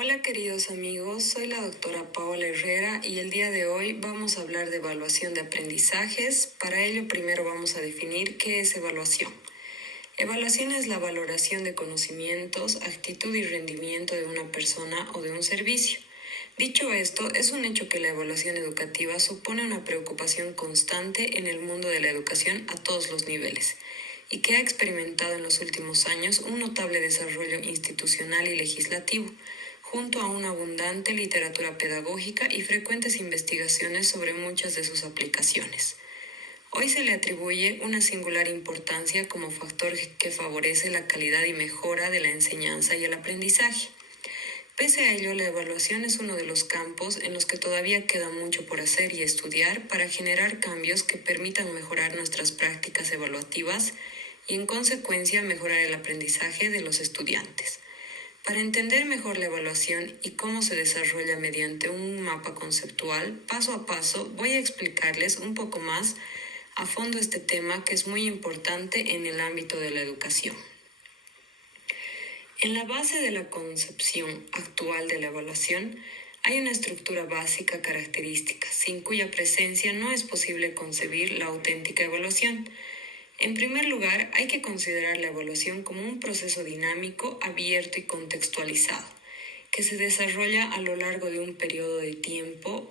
Hola queridos amigos, soy la doctora Paola Herrera y el día de hoy vamos a hablar de evaluación de aprendizajes. Para ello primero vamos a definir qué es evaluación. Evaluación es la valoración de conocimientos, actitud y rendimiento de una persona o de un servicio. Dicho esto, es un hecho que la evaluación educativa supone una preocupación constante en el mundo de la educación a todos los niveles y que ha experimentado en los últimos años un notable desarrollo institucional y legislativo, junto a una abundante literatura pedagógica y frecuentes investigaciones sobre muchas de sus aplicaciones. Hoy se le atribuye una singular importancia como factor que favorece la calidad y mejora de la enseñanza y el aprendizaje. Pese a ello, la evaluación es uno de los campos en los que todavía queda mucho por hacer y estudiar para generar cambios que permitan mejorar nuestras prácticas evaluativas y, en consecuencia, mejorar el aprendizaje de los estudiantes. Para entender mejor la evaluación y cómo se desarrolla mediante un mapa conceptual, paso a paso voy a explicarles un poco más a fondo este tema que es muy importante en el ámbito de la educación. En la base de la concepción actual de la evaluación hay una estructura básica característica, sin cuya presencia no es posible concebir la auténtica evaluación. En primer lugar, hay que considerar la evaluación como un proceso dinámico, abierto y contextualizado, que se desarrolla a lo largo de un periodo de tiempo.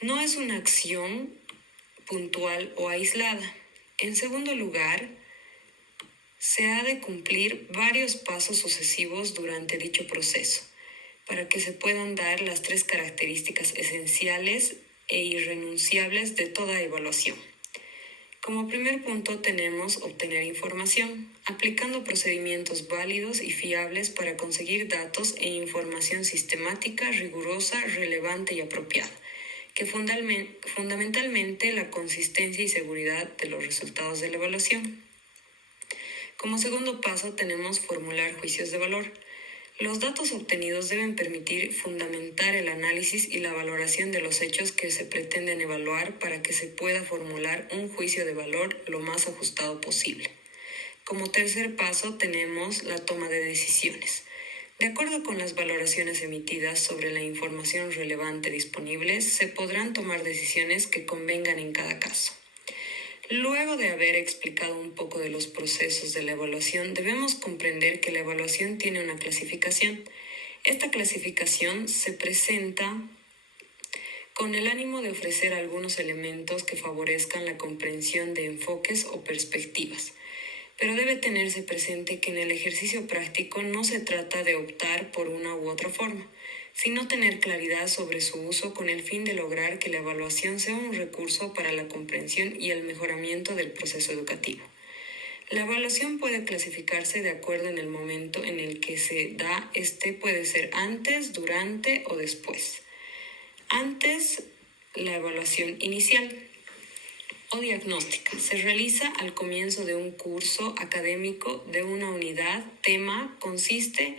No es una acción puntual o aislada. En segundo lugar, se ha de cumplir varios pasos sucesivos durante dicho proceso, para que se puedan dar las tres características esenciales e irrenunciables de toda evaluación. Como primer punto tenemos obtener información, aplicando procedimientos válidos y fiables para conseguir datos e información sistemática, rigurosa, relevante y apropiada, que fundamentalmente la consistencia y seguridad de los resultados de la evaluación. Como segundo paso tenemos formular juicios de valor. Los datos obtenidos deben permitir fundamentar el análisis y la valoración de los hechos que se pretenden evaluar para que se pueda formular un juicio de valor lo más ajustado posible. Como tercer paso tenemos la toma de decisiones. De acuerdo con las valoraciones emitidas sobre la información relevante disponible, se podrán tomar decisiones que convengan en cada caso. Luego de haber explicado un poco de los procesos de la evaluación, debemos comprender que la evaluación tiene una clasificación. Esta clasificación se presenta con el ánimo de ofrecer algunos elementos que favorezcan la comprensión de enfoques o perspectivas. Pero debe tenerse presente que en el ejercicio práctico no se trata de optar por una u otra forma, sino tener claridad sobre su uso con el fin de lograr que la evaluación sea un recurso para la comprensión y el mejoramiento del proceso educativo. La evaluación puede clasificarse de acuerdo en el momento en el que se da. Puede ser antes, durante o después. Antes, la evaluación inicial o diagnóstica se realiza al comienzo de un curso académico de una unidad. Tema consiste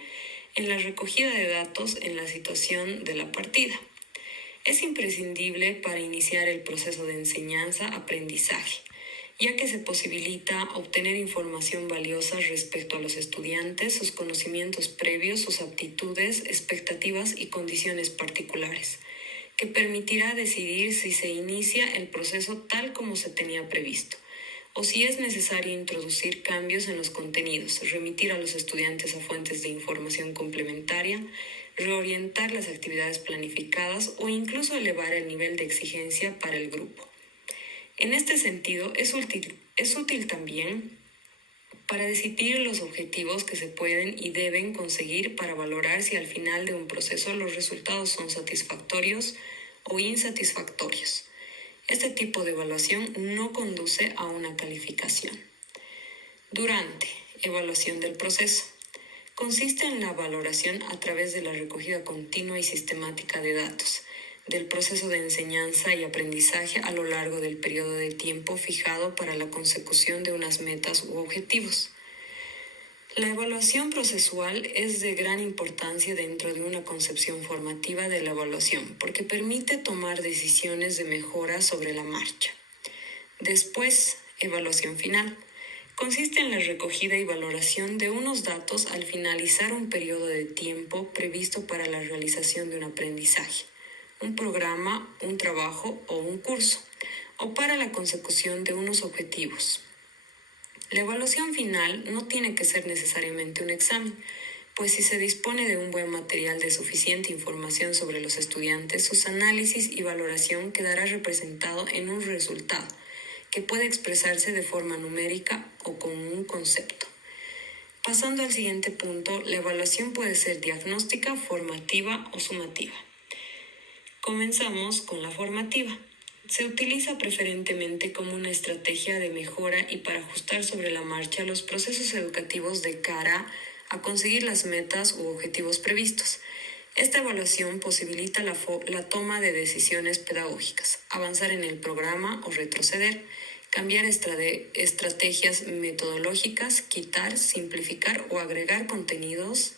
en la recogida de datos en la situación de la partida. Es imprescindible para iniciar el proceso de enseñanza-aprendizaje, ya que se posibilita obtener información valiosa respecto a los estudiantes, sus conocimientos previos, sus aptitudes, expectativas y condiciones particulares, que permitirá decidir si se inicia el proceso tal como se tenía previsto, o si es necesario introducir cambios en los contenidos, remitir a los estudiantes a fuentes de información complementaria, reorientar las actividades planificadas o incluso elevar el nivel de exigencia para el grupo. En este sentido, es útil también para decidir los objetivos que se pueden y deben conseguir para valorar si al final de un proceso los resultados son satisfactorios o insatisfactorios. Este tipo de evaluación no conduce a una calificación. Durante evaluación del proceso. Consiste en la valoración a través de la recogida continua y sistemática de datos del proceso de enseñanza y aprendizaje a lo largo del periodo de tiempo fijado para la consecución de unas metas u objetivos. La evaluación procesual es de gran importancia dentro de una concepción formativa de la evaluación porque permite tomar decisiones de mejora sobre la marcha. Después, evaluación final. Consiste en la recogida y valoración de unos datos al finalizar un periodo de tiempo previsto para la realización de un aprendizaje, un programa, un trabajo o un curso, o para la consecución de unos objetivos. La evaluación final no tiene que ser necesariamente un examen, pues si se dispone de un buen material de suficiente información sobre los estudiantes, sus análisis y valoración quedará representado en un resultado que puede expresarse de forma numérica o con un concepto. Pasando al siguiente punto, la evaluación puede ser diagnóstica, formativa o sumativa. Comenzamos con la formativa. Se utiliza preferentemente como una estrategia de mejora y para ajustar sobre la marcha los procesos educativos de cara a conseguir las metas u objetivos previstos. Esta evaluación posibilita la toma de decisiones pedagógicas, avanzar en el programa o retroceder, cambiar estrategias metodológicas, quitar, simplificar o agregar contenidos.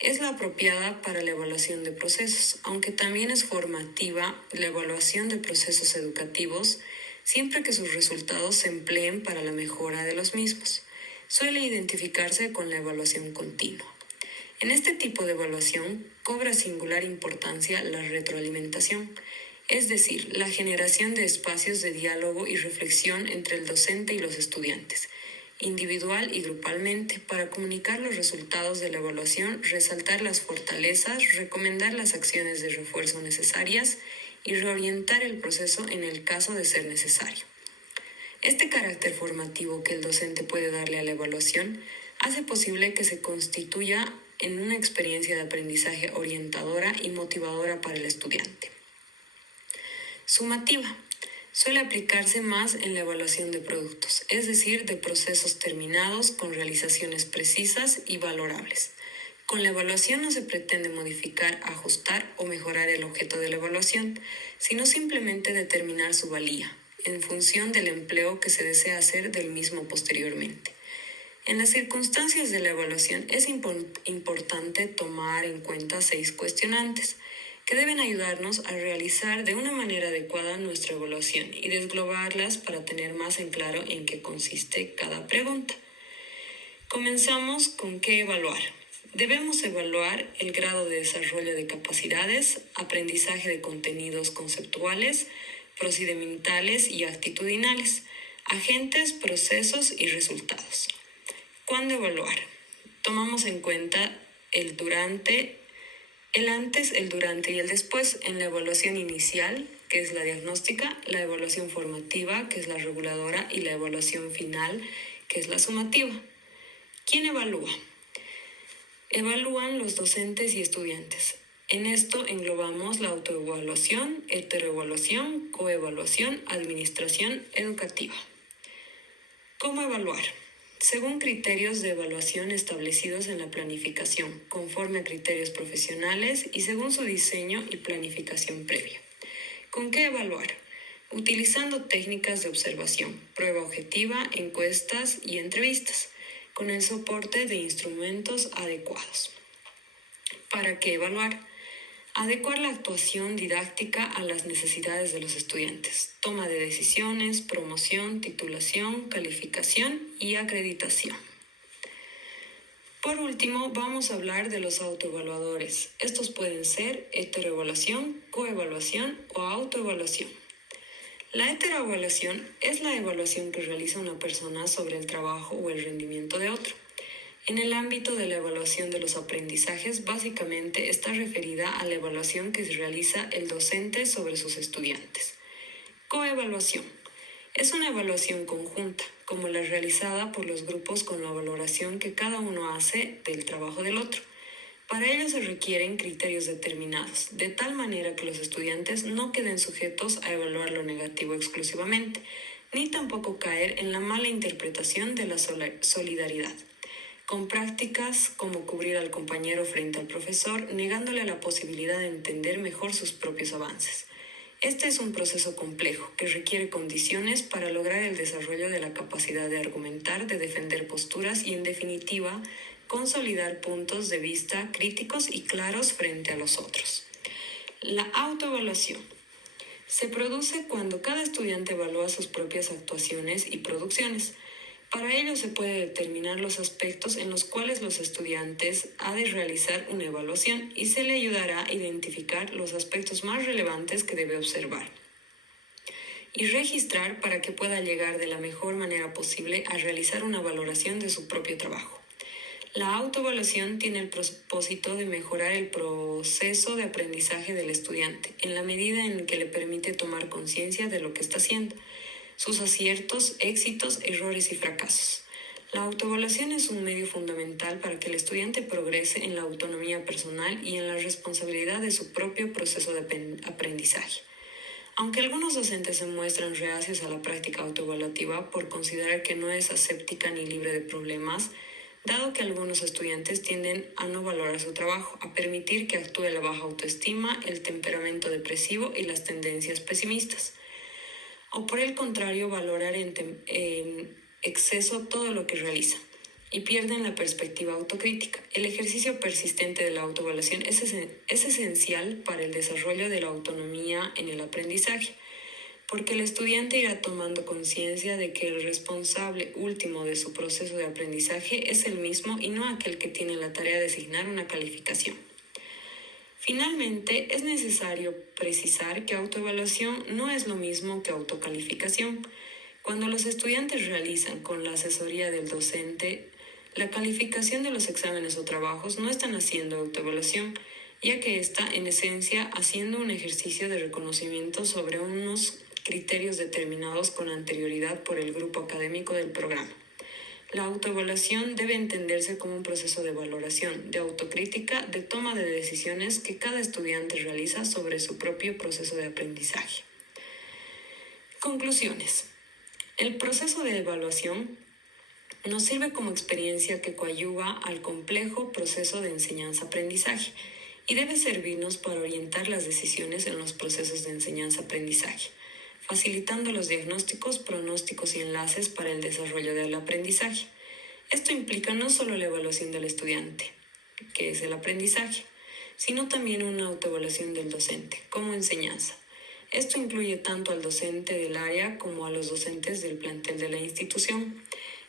Es la apropiada para la evaluación de procesos, aunque también es formativa la evaluación de procesos educativos, siempre que sus resultados se empleen para la mejora de los mismos. Suele identificarse con la evaluación continua. En este tipo de evaluación cobra singular importancia la retroalimentación, es decir, la generación de espacios de diálogo y reflexión entre el docente y los estudiantes, individual y grupalmente, para comunicar los resultados de la evaluación, resaltar las fortalezas, recomendar las acciones de refuerzo necesarias y reorientar el proceso en el caso de ser necesario. Este carácter formativo que el docente puede darle a la evaluación hace posible que se constituya en una experiencia de aprendizaje orientadora y motivadora para el estudiante. Sumativa. Suele aplicarse más en la evaluación de productos, es decir, de procesos terminados con realizaciones precisas y valorables. Con la evaluación no se pretende modificar, ajustar o mejorar el objeto de la evaluación, sino simplemente determinar su valía, en función del empleo que se desea hacer del mismo posteriormente. En las circunstancias de la evaluación es importante tomar en cuenta 6 cuestionantes que deben ayudarnos a realizar de una manera adecuada nuestra evaluación y desglobarlas para tener más en claro en qué consiste cada pregunta. Comenzamos con qué evaluar. Debemos evaluar el grado de desarrollo de capacidades, aprendizaje de contenidos conceptuales, procedimentales y actitudinales, agentes, procesos y resultados. ¿Cuándo evaluar? Tomamos en cuenta el antes, el durante y el después en la evaluación inicial, que es la diagnóstica, la evaluación formativa, que es la reguladora, y la evaluación final, que es la sumativa. ¿Quién evalúa? Evalúan los docentes y estudiantes. En esto englobamos la autoevaluación, heteroevaluación, coevaluación, administración educativa. ¿Cómo evaluar? Según criterios de evaluación establecidos en la planificación, conforme a criterios profesionales y según su diseño y planificación previa. ¿Con qué evaluar? Utilizando técnicas de observación, prueba objetiva, encuestas y entrevistas, con el soporte de instrumentos adecuados. ¿Para qué evaluar? Adecuar la actuación didáctica a las necesidades de los estudiantes, toma de decisiones, promoción, titulación, calificación y acreditación. Por último, vamos a hablar de los autoevaluadores. Estos pueden ser heteroevaluación, coevaluación o autoevaluación. La heteroevaluación es la evaluación que realiza una persona sobre el trabajo o el rendimiento de otro. En el ámbito de la evaluación de los aprendizajes, básicamente está referida a la evaluación que realiza el docente sobre sus estudiantes. Coevaluación. Es una evaluación conjunta, como la realizada por los grupos con la valoración que cada uno hace del trabajo del otro. Para ello se requieren criterios determinados, de tal manera que los estudiantes no queden sujetos a evaluar lo negativo exclusivamente, ni tampoco caer en la mala interpretación de la solidaridad, con prácticas como cubrir al compañero frente al profesor, negándole la posibilidad de entender mejor sus propios avances. Este es un proceso complejo que requiere condiciones para lograr el desarrollo de la capacidad de argumentar, de defender posturas y, en definitiva, consolidar puntos de vista críticos y claros frente a los otros. La autoevaluación se produce cuando cada estudiante evalúa sus propias actuaciones y producciones. Para ello se puede determinar los aspectos en los cuales los estudiantes han de realizar una evaluación y se le ayudará a identificar los aspectos más relevantes que debe observar y registrar para que pueda llegar de la mejor manera posible a realizar una valoración de su propio trabajo. La autoevaluación tiene el propósito de mejorar el proceso de aprendizaje del estudiante en la medida en que le permite tomar conciencia de lo que está haciendo, sus aciertos, éxitos, errores y fracasos. La autoevaluación es un medio fundamental para que el estudiante progrese en la autonomía personal y en la responsabilidad de su propio proceso de aprendizaje. Aunque algunos docentes se muestran reacios a la práctica autoevaluativa por considerar que no es aséptica ni libre de problemas, dado que algunos estudiantes tienden a no valorar su trabajo, a permitir que actúe la baja autoestima, el temperamento depresivo y las tendencias pesimistas, o por el contrario valorar en exceso todo lo que realiza y pierden la perspectiva autocrítica. El ejercicio persistente de la autoevaluación es esencial para el desarrollo de la autonomía en el aprendizaje, porque el estudiante irá tomando conciencia de que el responsable último de su proceso de aprendizaje es el mismo y no aquel que tiene la tarea de asignar una calificación. Finalmente, es necesario precisar que autoevaluación no es lo mismo que autocalificación. Cuando los estudiantes realizan con la asesoría del docente la calificación de los exámenes o trabajos, no están haciendo autoevaluación, ya que está en esencia haciendo un ejercicio de reconocimiento sobre unos criterios determinados con anterioridad por el grupo académico del programa. La autoevaluación debe entenderse como un proceso de valoración, de autocrítica, de toma de decisiones que cada estudiante realiza sobre su propio proceso de aprendizaje. Conclusiones. El proceso de evaluación nos sirve como experiencia que coadyuva al complejo proceso de enseñanza-aprendizaje y debe servirnos para orientar las decisiones en los procesos de enseñanza-aprendizaje, facilitando los diagnósticos, pronósticos y enlaces para el desarrollo del aprendizaje. Esto implica no solo la evaluación del estudiante, que es el aprendizaje, sino también una autoevaluación del docente, como enseñanza. Esto incluye tanto al docente del área como a los docentes del plantel de la institución.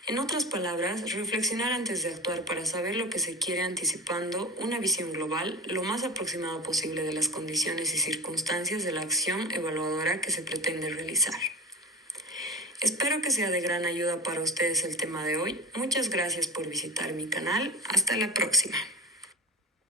En otras palabras, reflexionar antes de actuar para saber lo que se quiere anticipando una visión global, lo más aproximada posible de las condiciones y circunstancias de la acción evaluadora que se pretende realizar. Espero que sea de gran ayuda para ustedes el tema de hoy. Muchas gracias por visitar mi canal. Hasta la próxima.